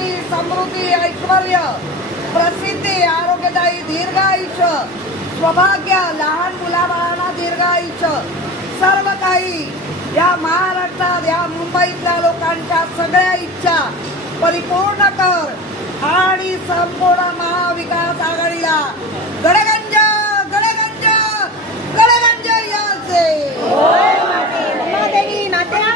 शांती समृद्धी ऐश्वर्य प्रसिद्धी आरोग्यदायी दीर्घायुष्य सौभाग्य लहान मुलाबाळांना दीर्घायुष्य सर्व काही या महाराष्ट्रात या मुंबईतल्या लोकांच्या सगळ्या इच्छा परिपूर्ण कर आणि संपूर्ण महाविकास आघाडीला गडगंज गडगंज गडगंज याचे देवी माता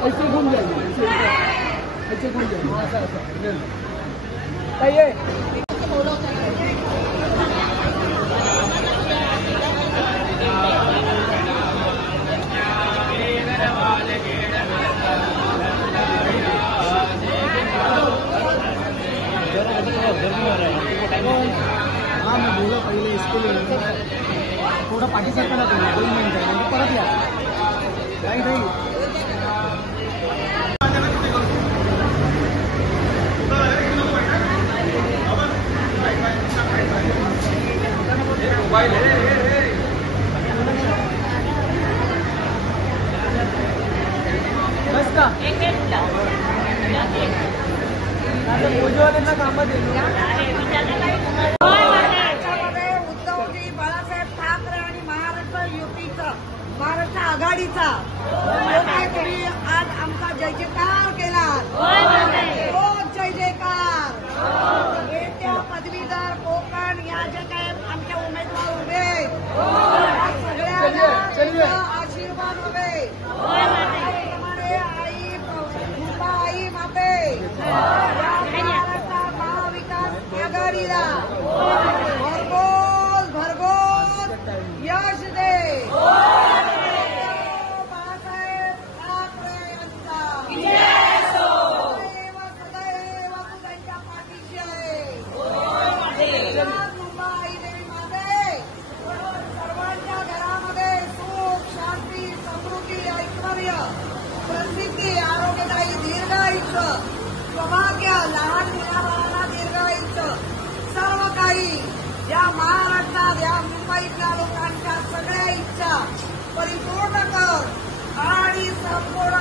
ऐसे घूम जाएंगे हाँ मैं बोला पहले इसके लिए थोड़ा पार्टी सरकार ना 2 मिनट परत या नहीं बस का कामात उद्धवजी बाळासाहेब ठाकरे आणि महाराष्ट्र युतीचा महाराष्ट्र आघाडीचा काहीतरी आज आमचा जय जयकार केला जय जयकार येत्या पदवीधर कोकण या जे काय आमच्या उमेदवार उभे सगळ्यांना आशीर्वाद हवे त्याप्रमाणे आई कृपा आई माते महाराष्ट्र महाविकास आघाडीला भरघोस यश दे बाळासाहेब ठाकरे यांचा सदैव त्यांच्या पाठीशी आहे मुंबई देवी माते सर्वांच्या घरामध्ये सुख शांती समृद्धी ऐश्वर्य प्रसिद्धी आरोग्यदायी दीर्घायुष्य सौभाग्य लहान मुलाबाळांना दीर्घायुष्य सर्व काही या महाराष्ट्रात या मुंबईतल्या लोकांच्या सगळ्या इच्छा परिपूर्ण कर आणि संपूर्ण